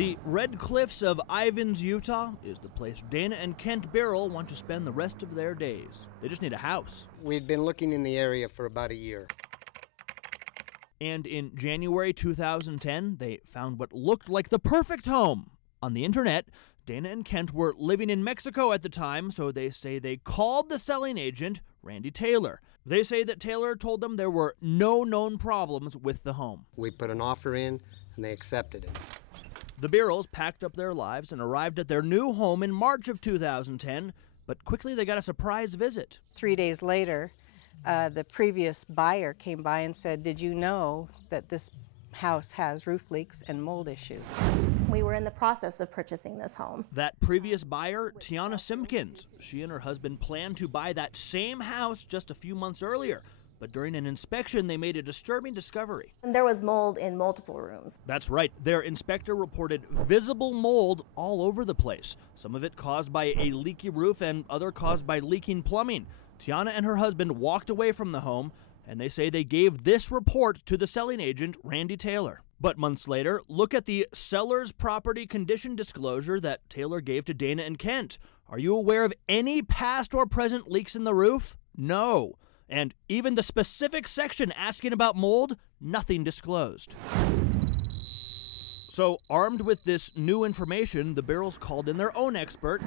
The Red Cliffs of Ivins, Utah is the place Dana and Kent Birrell want to spend the rest of their days. They just need a house. We'd been looking in the area for about a year. And in January 2010, they found what looked like the perfect home. On the internet, Dana and Kent were living in Mexico at the time, so they say they called the selling agent, Randy Taylor. They say that Taylor told them there were no known problems with the home. We put an offer in, and they accepted it. The Birrells packed up their lives and arrived at their new home in March of 2010, but quickly they got a surprise visit. 3 days later, the previous buyer came by and said, "Did you know that this house has roof leaks and mold issues?" We were in the process of purchasing this home. That previous buyer, Tiana Simpkins, she and her husband planned to buy that same house just a few months earlier. But during an inspection, they made a disturbing discovery. And there was mold in multiple rooms. That's right. Their inspector reported visible mold all over the place. Some of it caused by a leaky roof and other caused by leaking plumbing. Tiana and her husband walked away from the home, and they say they gave this report to the selling agent, Randy Taylor. But months later, look at the seller's property condition disclosure that Taylor gave to Dana and Kent. Are you aware of any past or present leaks in the roof? No. And even the specific section asking about mold, nothing disclosed. So, armed with this new information, the Birrells called in their own expert,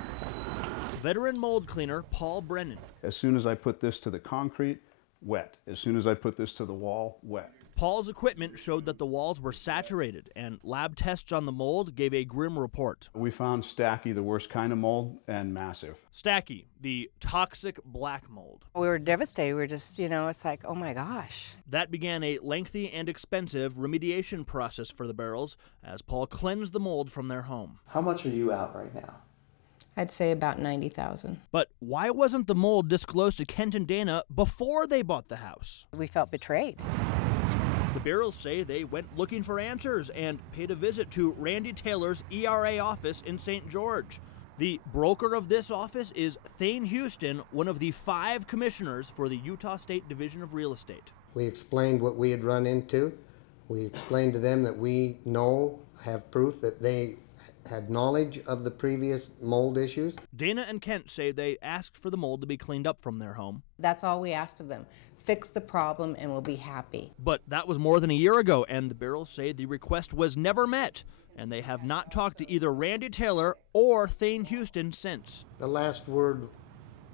veteran mold cleaner Paul Brennan. As soon as I put this to the concrete, wet. As soon as I put this to the wall, wet. Paul's equipment showed that the walls were saturated, and lab tests on the mold gave a grim report. We found Stacky, the worst kind of mold, and massive. Stacky, the toxic black mold. We were devastated. We were just, it's like, oh my gosh. That began a lengthy and expensive remediation process for the Birrells as Paul cleansed the mold from their home. How much are you out right now? I'd say about $90,000. But why wasn't the mold disclosed to Kent and Dana before they bought the house? We felt betrayed. The Birrells say they went looking for answers and paid a visit to Randy Taylor's ERA office in St. George. The broker of this office is Thane Houston, one of the 5 commissioners for the Utah State Division of Real Estate. We explained what we had run into. We explained to them that we have proof that they had knowledge of the previous mold issues. Dana and Kent say they asked for the mold to be cleaned up from their home. That's all we asked of them. Fix the problem and we'll be happy. But that was more than a year ago, and the Birrells say the request was never met, and they have not talked to either Randy Taylor or Thane Houston since. The last word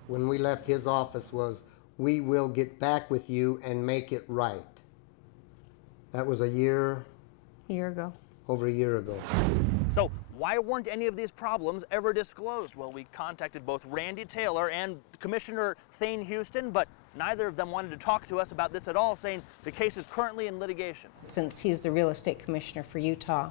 when we left his office was, "We will get back with you and make it right." That was a year ago. Over a year ago. So why weren't any of these problems ever disclosed? Well, we contacted both Randy Taylor and Commissioner Thane Houston, but neither of them wanted to talk to us about this at all, saying the case is currently in litigation. Since he's the real estate commissioner for Utah,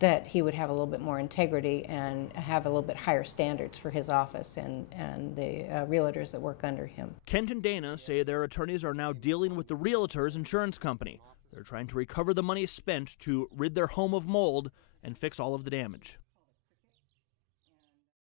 that he would have a little bit more integrity and have a little bit higher standards for his office and the realtors that work under him. Kent and Dana say their attorneys are now dealing with the realtor's insurance company. They're trying to recover the money spent to rid their home of mold and fix all of the damage.